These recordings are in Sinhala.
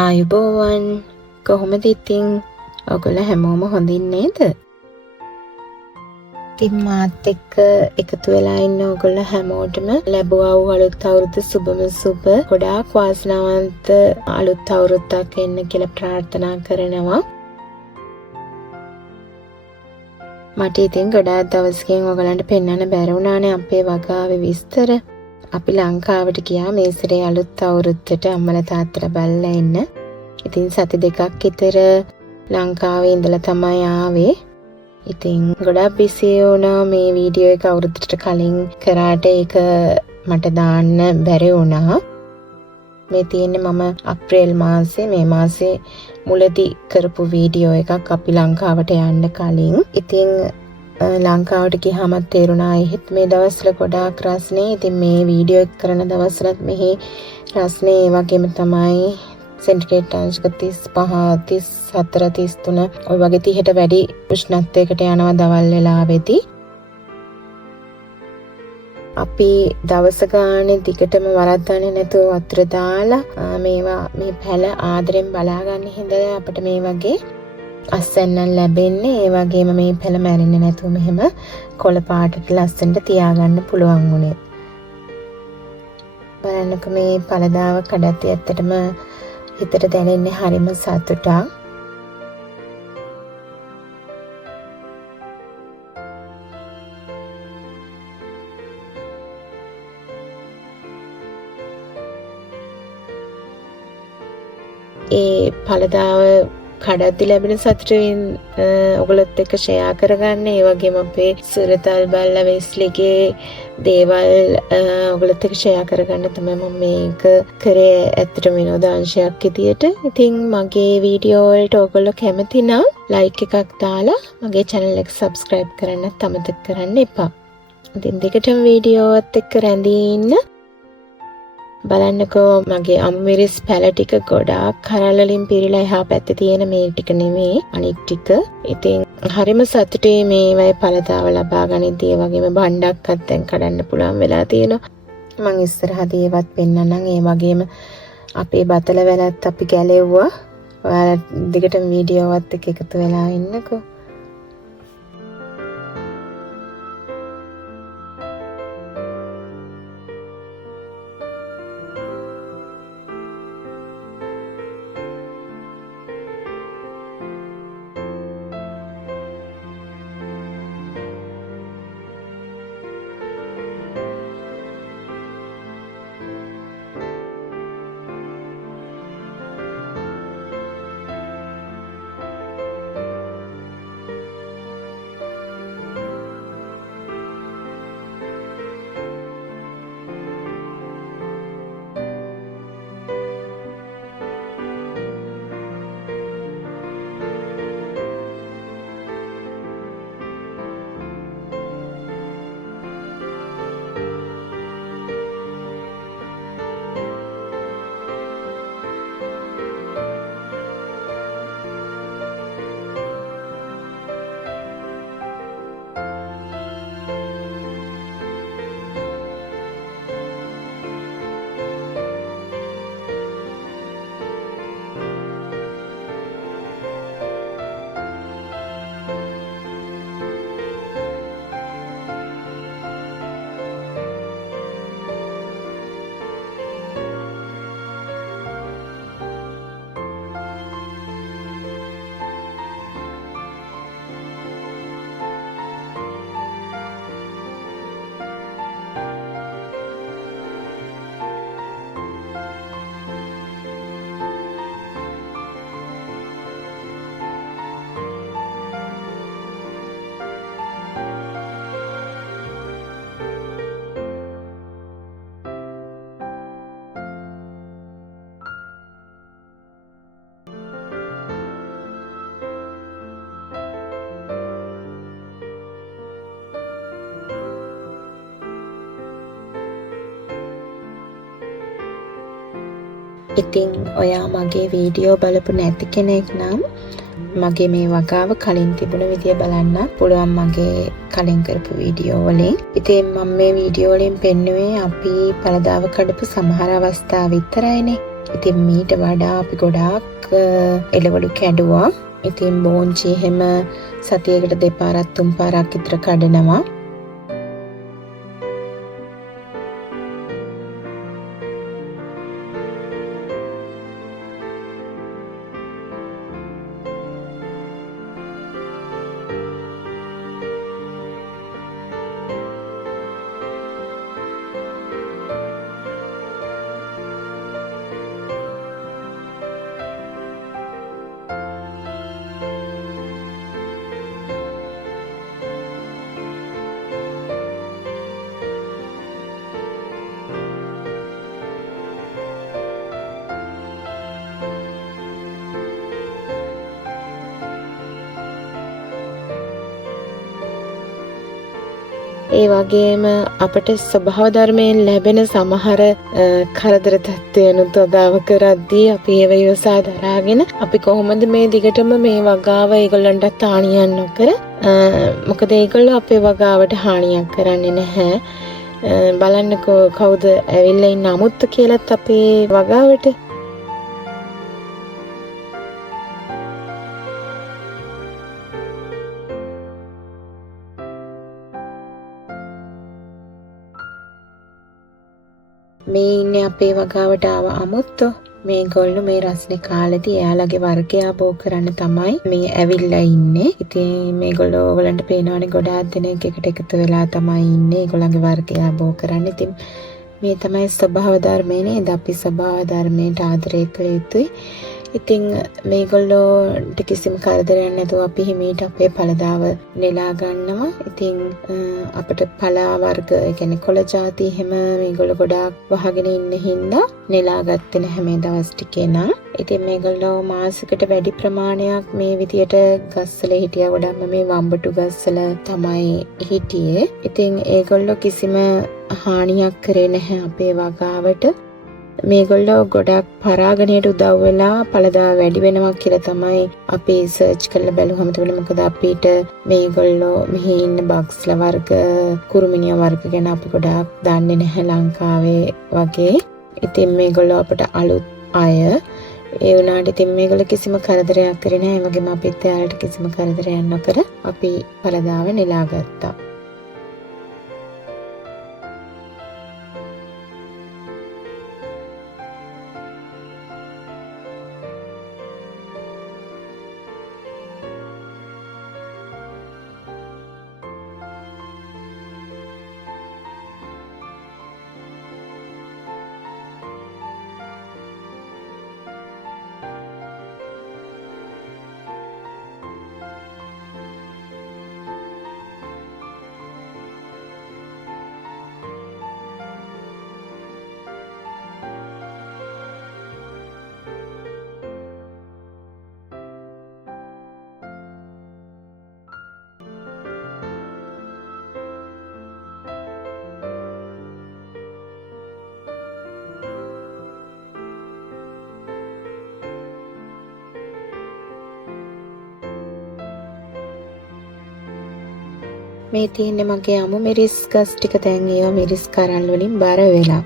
ආයුබෝවන් කොහොමද ඉතින් ඔයගොල්ලෝ හැමෝම හොඳින් නේද? ඉතින් මාත් එක්ක එකතු වෙලා ඉන්න ඔයගොල්ලෝ හැමෝටම ලැබුවා වූ අලුත් අවුරුදු සුබම සුබ ගොඩාක් වාසනාවන්ත අලුත් අවුරුද්දක් එන්න කියලා ප්‍රාර්ථනා කරනවා. මට ඉතින් ගොඩාක් දවසකින් ඔයගලන්ට පෙන්වන්න බැරි වුණානේ අපේ වගාවේ විස්තර. අපි ලංකාවට ගියා මේ සැරේ අලුත් අවුරුද්දට අම්මලා තාත්තලා බලලා එන්න. ඉතින් සති දෙකක් විතර ලංකාවේ ඉඳලා තමයි ආවේ. ඉතින් ගොඩාක් බිසි වුණා මේ වීඩියෝ එක අවුරුද්දට කලින් කරාට ඒක මට දාන්න බැරි වුණා. මේ තියෙන්නේ මම අප්‍රේල් මාසේ මේ මාසේ මුලදී කරපු වීඩියෝ එකක් අපි ලංකාවට යන්න කලින්. ඉතින් ලංකාවට ගියාම තේරුණා එහෙත් මේ දවස්වල ගොඩාක් රස්නේ. ඉතින් මේ වීඩියෝ එක කරන දවස්වලත් මෙහි රස්නේ ඒ වගේම තමයි සෙන්ටිග්‍රේඩ් අංශක 35 34 33 ඔය වගේ 30ට වැඩි උෂ්ණත්වයකට යනවා දවල් වෙලාවෙදී. අපි දවස ගානේ දිගටම වරද්දන්නේ නැතුව වතුර දාලා මේවා මේ පැල ආදරෙන් බලා ගන්න හින්දා අපිට මේ වගේ අස්සන්නන් ලැබෙන්නේ. ඒ වගේම මේ පැල මැරෙන්නේ නැතුව මෙහෙම කොළ පාටට ලස්සනට තියාගන්න පුළුවන් උනේ. බලන්නකෝ මේ පළදාව කඩද්දී ඇත්තටම හිතට දැනෙන්නේ හරිම සතුටක්. ඒ පළදාව කඩද්දි ලැබෙන සතුටින් ඔයගොල්ලොත් එක්ක ෂෙයා කරගන්න. ඒ වගේම අපේ සුරතල් බල්ලා වෙස්ලිගේ දේවල් ඔයගොල්ලොත් එක්ක ෂෙයා කරගන්න තමයි මම මේක කරේ ඇත්තටම විනෝදාංශයක් විදියට. ඉතින් මගේ වීඩියෝ වලට ඔයගොල්ලෝ කැමති නම් ලයික් එකක් දාලා මගේ channel එක subscribe කරන්නත් අමතක කරන්න එපා. ඉතින් දිගටම වීඩියෝවත් එක්ක රැඳී ඉන්න. බලන්නකෝ මගේ අම්මිරිස් පැල ටික ගොඩාක් කරල් වලින් පිරීලා එහා පැත්තේ තියෙන මේ ටික නෙමෙයි අනිත් ටික. ඉතින් හරිම සතුටුයි මේ වගේ පළදාව ලබා ගනිද්දී. ඒ වගේම බණ්ඩක්වත් දැන් කඩන්න පුළුවන් වෙලා තියෙනවා. මම ඉස්සරහදී ඒවත් පෙන්නන්නම්. ඒ වගේම අපේ බතල වැලත් අපි ගැලෙව්වා. ඔයාලා දිගටම වීඩියෝවත් එක්ක එකතු වෙලා ඉන්නකෝ. ඉතින් ඔයා මගේ වීඩියෝ බලපු නැති කෙනෙක් නම් මගේ මේ වගාව කලින් තිබුණ විදිය බලන්න පුළුවන් මගේ කලින් කරපු වීඩියෝ වලින්. ඉතින් මම මේ වීඩියෝ වලින් පෙන්නුවේ අපි පළදාව කඩපු සමහර අවස්ථා විතරයිනේ. ඉතින් මීට වඩා අපි ගොඩාක් එළවලු කැඩුවා. ඉතින් බෝංචි එහෙම සතියකට දෙපාරක් තුන් පාරක් විතර කඩනවා. ඒ වගේම අපට ස්වභාව ධර්මයෙන් ලැබෙන සමහර කරදර තත්ත්වයනුත් අදාව කරද්දී අපි ඒව ඉවසා දරාගෙන අපි කොහොමද මේ දිගටම මේ වගාව ඒගොල්ලන්ටත් හානියක් නොකර මොකද ඒගොල්ලෝ අපේ වගාවට හානියක් කරන්නේ නැහැ. බලන්නකෝ කවුද ඇවිල්ලා ඉන්න අමුත්තු කියලාත් අපේ වගාවට. මේ ඉන්නේ අපේ වගාවට ආව අමුත්තෝ. මේගොල්ලෝ මේ රස්නේ කාලෙදී එයාලගේ වර්ගයා බෝ කරන්න තමයි මේ ඇවිල්ලා ඉන්නේ. ඉතින් මේගොල්ලෝ ඕගලන්ට පේනවනේ ගොඩාක් දෙනෙක් එකට එකතු වෙලා තමයි ඉන්නේ. ඒගොල්ලන්ගේ වර්ගයා බෝ කරන්න. ඉතින් මේ තමයි ස්වභාව ධර්මය නේද? අපි ස්වභාව ධර්මයට ආදරය කළ යුතුයි. ඉතින් මේගොල්ලෝට කිසිම කරදරයක් නැතුව අපි හිමීට අපේ පළදාව නෙලා ගන්නවා. ඉතින් අපිට පලා වර්ග, ඒ කියන්නේ කොළ ಜಾති එහෙම මේගොල්ලෝ ගොඩාක් වහගෙන ඉන්න හින්දා නෙලා ගත්තේ නැහැ මේ දවස් ටිකේ නා. ඉතින් මේගොල්ලෝ මාසෙකට වැඩි ප්‍රමාණයක් මේ විදියට ගස්වල හිටියා. ගොඩක්ම මේ වම්බටු ගස්වල තමයි හිටියේ. ඉතින් ඒගොල්ලෝ කිසිම හානියක් කරේ නැහැ අපේ වගාවට. මේගොල්ලෝ ගොඩක් පරාගණයට උදව් වෙලා පළදා වැඩි වෙනවා කියලා තමයි අපි සර්ච් කරලා බැලුවම තිබුණේ. මොකද අපිට මේගොල්ලෝ මෙහි ඉන්න බග්ස්ලා වර්ග, කුරුමිනිය වර්ග ගැන අපි ගොඩාක් දන්නේ නැහැ ලංකාවේ වගේ. ඉතින් මේගොල්ලෝ අපට අලුත් අය. ඒ වුණාට ඉතින් මේගොල්ලෝ කිසිම කරදරයක් කරේ නැහැ. ඒ වගේම අපිත් එයාලට කිසිම කරදරයක් නොකර අපි පළදාව නෙලා ගත්තා. මේ තියෙන්නේ මගේ අමු මිරිස් ගස් ටික. දැන් ඒවා මිරිස් කරල් වලින් බර වෙලා.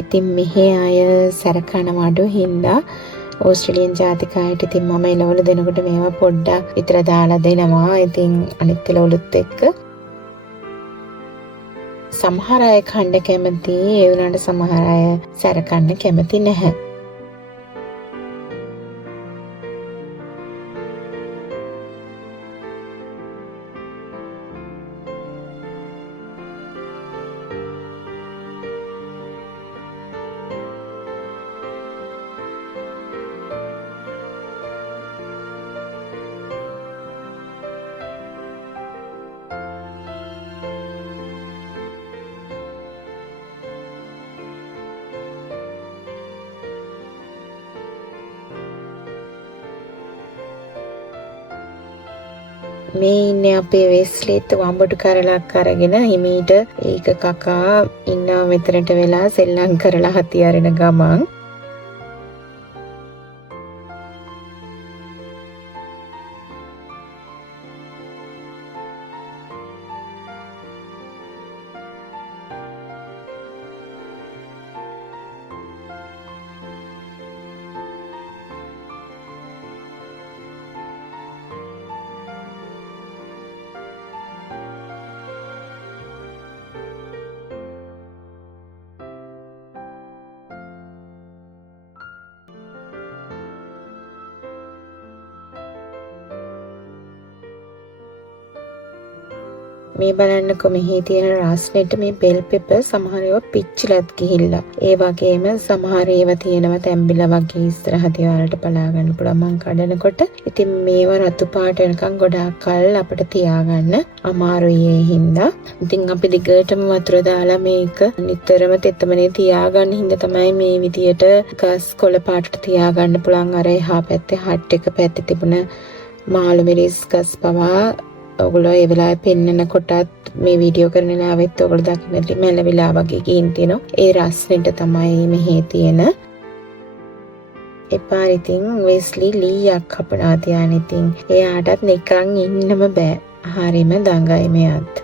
ඉතින් මෙහි අය සැරකන වඩු හින්දා ඕස්ට්‍රේලියන් ජාතික අයට ඉතින් මම එළවලු දෙනකොට මේවා පොඩ්ඩක් විතර දාලා දෙනවා. ඉතින් අනිත් එළවලුත් එක්ක සමහර අය කන්න කැමති, ඒ වුණාට සමහර අය සැරකන්න කැමති නැහැ. මේ ඉන්නේ අපේ වෙස්ලිත් වම්බටු කරලක් අරගෙන හිමීට ඒක කකා ඉන්නවා මෙතනට වෙලා සෙල්ලම් කරලා හති අරින ගමන්. මේ බලන්නකො මෙහි තියෙන රස්නෙට මේ බෙල් පෙපර් සමහර ඒවා පිච්චිලත් ගිහිල්ලා. ඒ වගේම සමහර ඒවා තියෙනවා තැඹිලා වගේ ඉස්සරහ තියාලට බලා ගන්න පුළුවන් මං කඩනකොට. ඉතින් මේවා රතු පාට වෙනකන් ගොඩාක් කල් අපිට තියාගන්න අමාරුයි ඒ හින්දා. ඉතින් අපි දිගටම වතුර දාලා මේක නිතරම තෙතමනේ තියාගන්න හින්දා තමයි මේ විදියට ගස් කොළ පාටට තියාගන්න පුළුවන්. අර එහා පැත්තේ හට් එක පැත්තේ තිබුණ මාළු මිරිස් ගස් පවා ඔගොල්ලෝ ඒ වෙලාවේ පෙන්නන කොටත් මේ වීඩියෝ කරන වෙලාවෙත් ඔයගොල්ලෝ දකින්නට මැලවිලා වගේ ගින් තියෙනවා. ඒ රස්නෙට තමයි මෙහි තියෙන. එපා ඉතින් වෙස්ලි ලීයක් කපනවා තියාන ඉතින් එයාටත් නිකන් ඉන්නම බෑ. හරිම දඟයි මෙයාත්.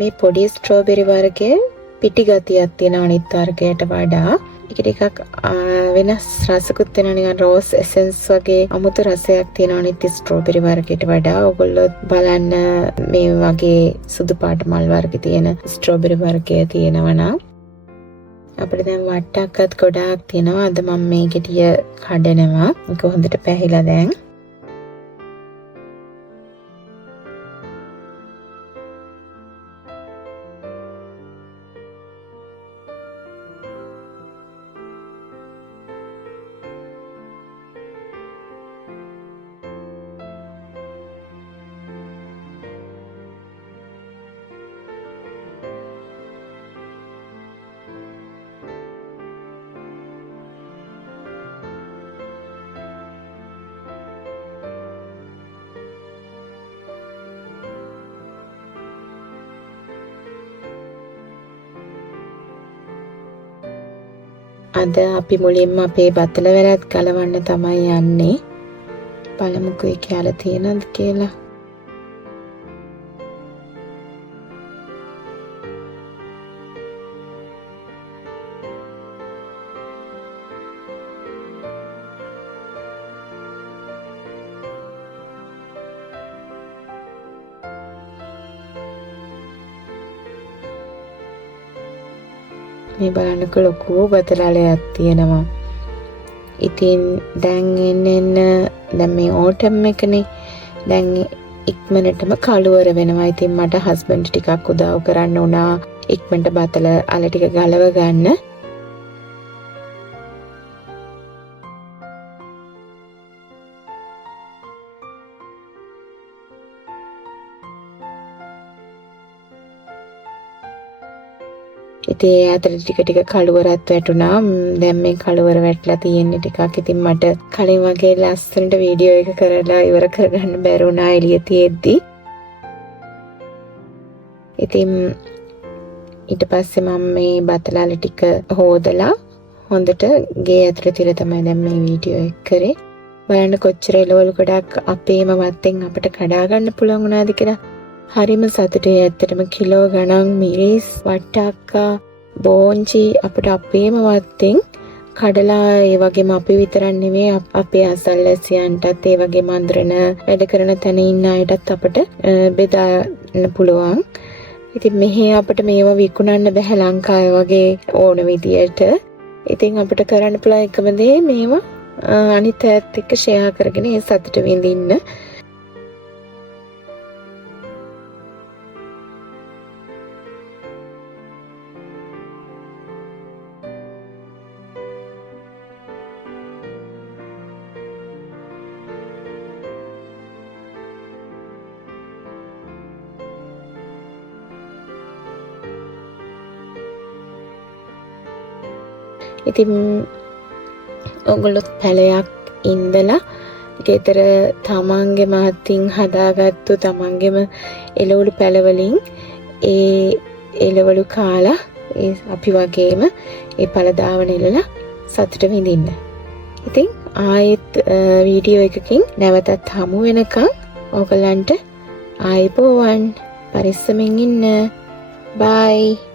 මේ පොඩි ස්ට්‍රෝබෙරි වර්ගයේ පිටි ගතියක් තියෙන අනිත් වර්ගයට වඩා ඒක ටිකක් වෙනස් රසකුත් වෙනවා නිකන් රෝස් එසෙන්ස් වගේ අමුතු රසයක් තියෙන අනිත් ස්ට්‍රෝබෙරි වර්ගයට වඩා ඔයගොල්ලෝ බලන්න මේ වගේ සුදු පාට මල් වර්ග තියෙන ස්ට්‍රෝබෙරි වර්ගය තියෙනවා නම් අපිට දැන් වට්ටක්කත් ගොඩාක් තියෙනවා. අද මම මේ ගෙඩිය කඩනවා. ඒක හොඳට පැහිලා දැන්. අද අපි මුලින්ම අපේ බතල වැලත් ගලවන්න තමයි යන්නේ. බලමුකෝ ඒක යාලා තියෙනවද කියලා. මේ බලන්නකො ලොකු බතලලයක් තියෙනවා. ඉතින් දැන් එන්න දැන් මේ ඕටම් එකනේ. දැන් ඉක්මනටම කළුවර වෙනවා. ඉතින් මට හස්බන්ඩ් ටිකක් උදව් කරන්න උනා. ඉක්මනට බතල අල ටික ගලව ගන්න. ඉතින් ඒ අතර ටික කළුවරත් වැටුණා. දැන් මේ කළුවර වැටලා තියෙන්නේ ටිකක්. ඉතින් මට කලින් වගේ ලස්සනට වීඩියෝ එක කරලා ඉවර කරගන්න බැරි වුණා එළිය තියෙද්දි. ඉතින් ඊට පස්සේ මම මේ බතලාල ටික හොදලා හොඳට ගේ ඇතුලේ තියලා තමයි දැන් මේ වීඩියෝ එක කරේ. බලන්න කොච්චර එළවලු ගොඩක් අපේම වත්තෙන් අපිට කඩා ගන්න පුළුවන් වුණාද කියලා. හරිම සතුටුයි. ඇත්තටම කිලෝ ගණන් මිරිස් වට්ටක්කා බෝංචි අපිට අපේම වත්තෙන් කඩලා ඒ වගේම අපි විතරක් නෙමෙයි අපේ අසල්වැසියන්ටත් ඒ වගේම අඳුරන වැඩ කරන තැන ඉන්න අයටත් අපිට බෙදාන්න පුළුවන්. ඉතින් මෙහි අපිට මේවා විකුණන්න බෑ ලංකාවේ වගේ ඕන විදියට. ඉතින් අපිට කරන්න පුළුවන් එකම දේ මේවා අනිත් අයත් එක්ක ෂෙයා කරගෙන ඒ සතුට විඳින්න. ඉතින් ඔගොල්ලොත් පැලයක් ඉඳලා ගෙදර තමන්ගේම අතින් හදාගත්තු තමන්ගේම එළවලු පැලවලින් ඒ එළවලු කාලා ඒ අපි වගේම ඒ පළදාව නෙලලා සතුට විඳින්න. ඉතින් ආයෙත් වීඩියෝ එකකින් නැවතත් හමු වෙනකන් ඔයගලන්ට ආයිබෝවන් පරිස්සමෙන් ඉන්න. බයි.